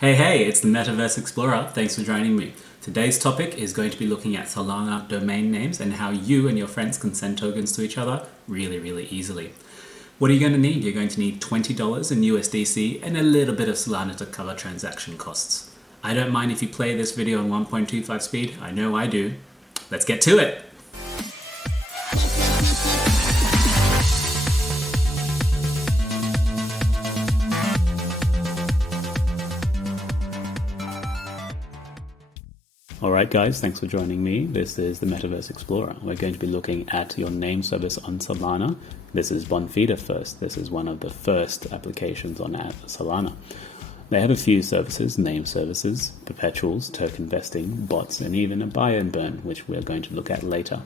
Hey, it's the Metaverse Explorer. Thanks for joining me. Today's topic is going to be looking at Solana domain names and how you and your friends can send tokens to each other really easily. What are you going to need? You're going to need $20 in USDC and a little bit of Solana to cover transaction costs. I don't mind if you play this video on 1.25 speed. I know I do. Let's get to it. Alright guys, thanks for joining me. This is the Metaverse Explorer. We're going to be looking at your name service on Solana. This is Bonfida first. This is one of the first applications on Solana. They have a few services, name services, perpetuals, token vesting, bots, and even a buy and burn, which we're going to look at later.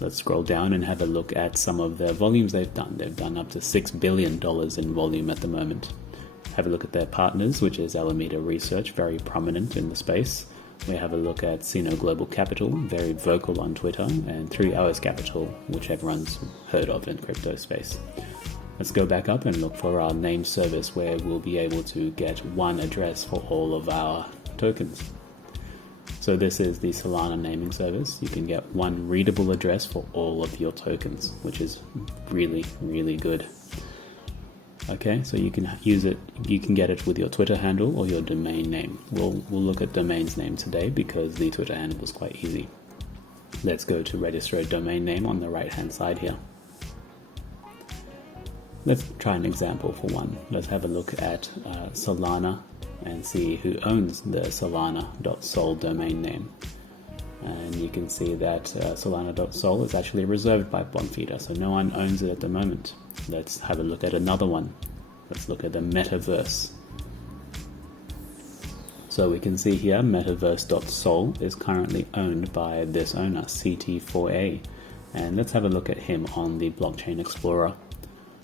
Let's scroll down and have a look at some of the volumes they've done. They've done up to $6 billion in volume at the moment. Have a look at their partners, which is Alameda Research, very prominent in the space. We have a look at Sino Global Capital, very vocal on Twitter, and 3 Hours Capital, which everyone's heard of in crypto space. Let's go back up and look for our name service where we'll be able to get one address for all of our tokens. So this is the Solana naming service. You can get one readable address for all of your tokens, which is really good. Okay, so you can use it, you can get it with your Twitter handle or your domain name. We'll look at domain's name today because the Twitter handle is quite easy. Let's go to register a domain name on the right hand side here. Let's try an example for one. Let's have a look at Solana and see who owns the Solana.sol domain name. And you can see that Solana.sol is actually reserved by Bonfida, so no one owns it at the moment. Let's have a look at another one. Let's look at the Metaverse. So we can see here Metaverse.sol is currently owned by this owner, CT4A. And let's have a look at him on the Blockchain Explorer.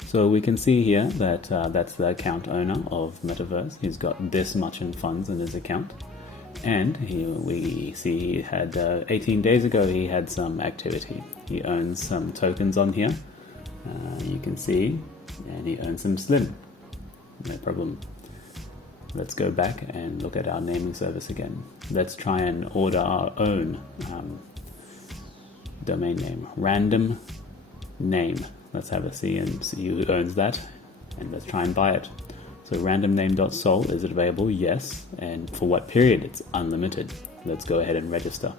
So we can see here that that's the account owner of Metaverse. He's got this much in funds in his account. And we see he had 18 days ago he had some activity. He owns some tokens on here. You can see, and he owns some Slim. No problem. Let's go back and look at our naming service again. Let's try and order our own domain name. Random name. Let's have a see and see who owns that. And let's try and buy it. So randomname.sol, is it available? Yes. And for what period? It's unlimited. Let's go ahead and register.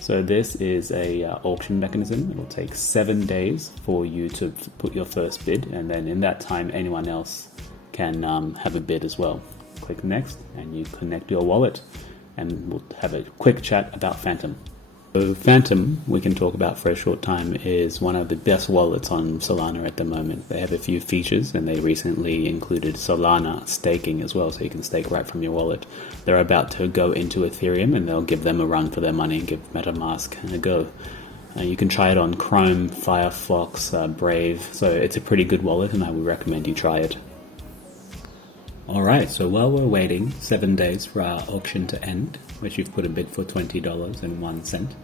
So this is a auction mechanism. It will take 7 days for you to put your first bid, and then in that time anyone else can have a bid as well. Click next and you connect your wallet, and we'll have a quick chat about Phantom. So Phantom, we can talk about for a short time, is one of the best wallets on Solana at the moment. They have a few features, and they recently included Solana staking as well, so you can stake right from your wallet. They're about to go into Ethereum, and they'll give them a run for their money and give MetaMask a go. You can try it on Chrome, Firefox, Brave, so it's a pretty good wallet, and I would recommend you try it. Alright, so while we're waiting 7 days for our auction to end, which you've put a bid for $20.01,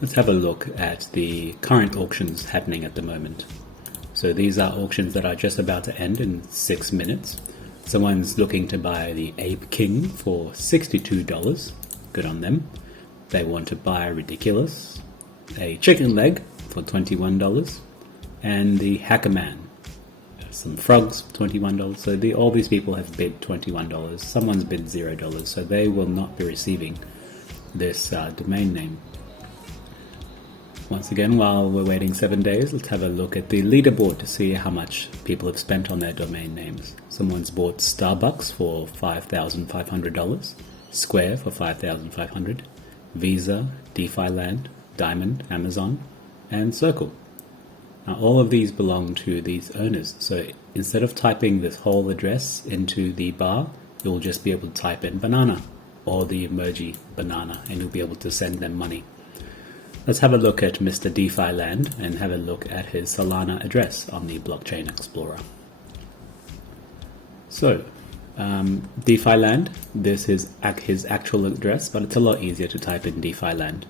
let's have a look at the current auctions happening at the moment. So these are auctions that are just about to end in 6 minutes. Someone's looking to buy the Ape King for $62. Good on them. They want to buy Ridiculous, a chicken leg for $21, and the Hacker Man. Some frogs, $21. So all these people have bid $21. Someone's bid $0, so they will not be receiving this domain name. Once again, while we're waiting 7 days, let's have a look at the leaderboard to see how much people have spent on their domain names. Someone's bought Starbucks for $5,500, Square for $5,500, Visa, DeFi Land, Diamond, Amazon, and Circle. Now all of these belong to these owners, so instead of typing this whole address into the bar, you'll just be able to type in banana or the emoji banana, and you'll be able to send them money. Let's have a look at Mr. DeFi Land and have a look at his Solana address on the Blockchain Explorer. So, DeFi Land, this is his actual address, but it's a lot easier to type in DeFi Land.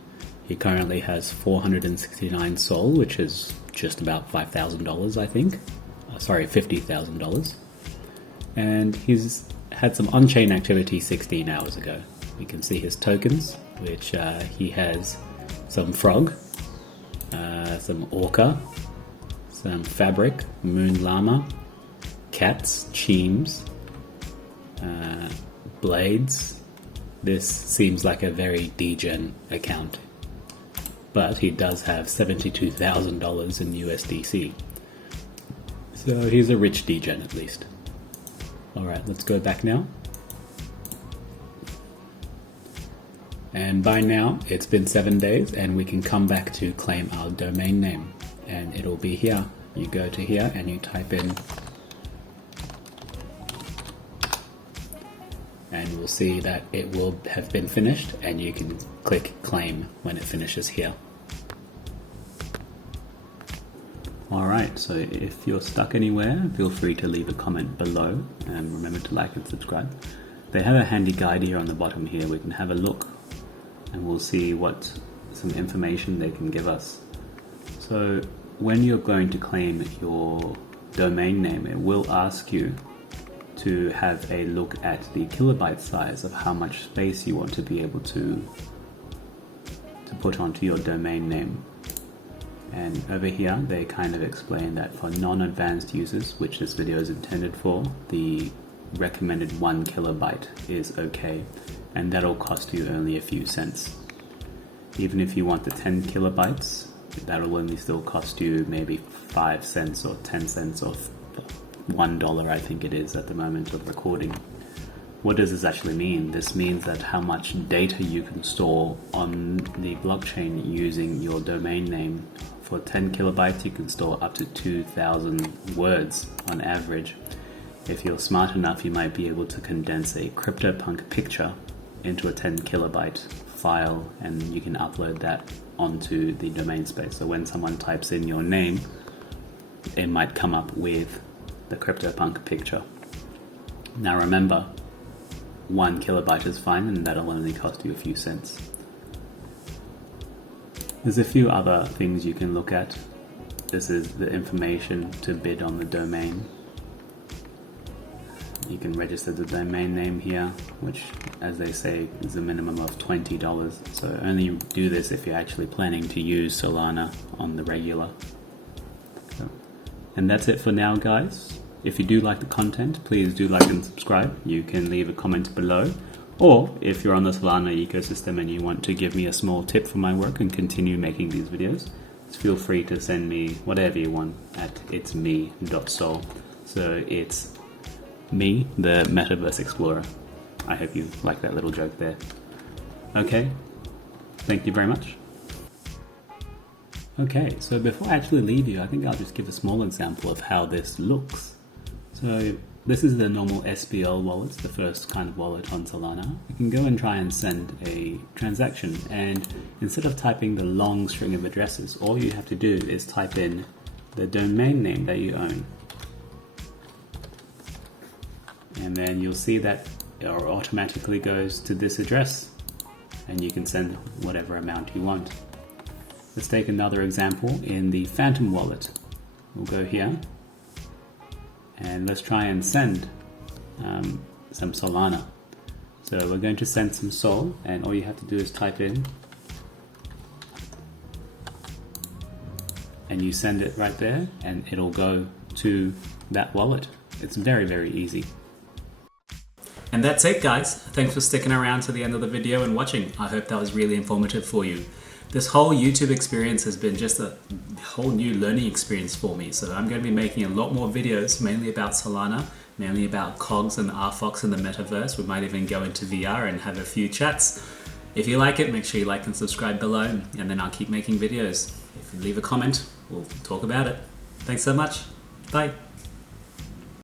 He currently has 469 Sol, which is just about $5,000, I think. Sorry, $50,000. And he's had some on-chain activity 16 hours ago. We can see his tokens, which he has some frog, some orca, some fabric, moon llama, cats, cheems, blades. This seems like a very degen account, but he does have $72,000 in USDC. So he's a rich degen at least. Alright, let's go back now. And by now, it's been 7 days and we can come back to claim our domain name. And it'll be here. You go to here and you type in, and you'll see that it will have been finished, and you can click claim when it finishes here. Alright, so if you're stuck anywhere, feel free to leave a comment below, and remember to like and subscribe. They have a handy guide here on the bottom here. We can have a look and we'll see what some information they can give us. So when you're going to claim your domain name, it will ask you to have a look at the kilobyte size of how much space you want to be able to put onto your domain name. And over here they kind of explain that for non-advanced users, which this video is intended for, the recommended 1 kilobyte is okay, and that'll cost you only a few cents. Even if you want the 10 kilobytes, that'll only still cost you maybe 5 cents or 10 cents or $1, I think it is at the moment of recording. What does this actually mean? This means that how much data you can store on the blockchain using your domain name. For 10 kilobytes, you can store up to 2,000 words on average. If you're smart enough, you might be able to condense a CryptoPunk picture into a 10 kilobyte file, and you can upload that onto the domain space. So when someone types in your name, it might come up with the CryptoPunk picture. Now remember, 1 kilobyte is fine, and that'll only cost you a few cents. There's a few other things you can look at. This is the information to bid on the domain. You can register the domain name here, which, as they say, is a minimum of $20. So only do this if you're actually planning to use Solana on the regular. And that's it for now, guys. If you do like the content, please do like and subscribe. You can leave a comment below. Or if you're on the Solana ecosystem and you want to give me a small tip for my work and continue making these videos, feel free to send me whatever you want at itsme.sol. So it's me, the Metaverse Explorer. I hope you like that little joke there. Okay, thank you very much. Okay, so before I actually leave you, I think I'll just give a small example of how this looks. So this is the normal SBL wallet, the first kind of wallet on Solana. You can go and try and send a transaction, and instead of typing the long string of addresses, all you have to do is type in the domain name that you own. And then you'll see that it automatically goes to this address, and you can send whatever amount you want. Let's take another example in the Phantom wallet. We'll go here and let's try and send some Solana. So we're going to send some Sol, and all you have to do is type in and you send it right there, and it'll go to that wallet. It's very, very easy. And that's it, guys. Thanks for sticking around to the end of the video and watching. I hope that was really informative for you. This whole YouTube experience has been just a whole new learning experience for me. So I'm going to be making a lot more videos, mainly about Solana, mainly about COGS and Rfox in the Metaverse. We might even go into VR and have a few chats. If you like it, make sure you like and subscribe below, and then I'll keep making videos. If you leave a comment, we'll talk about it. Thanks so much. Bye.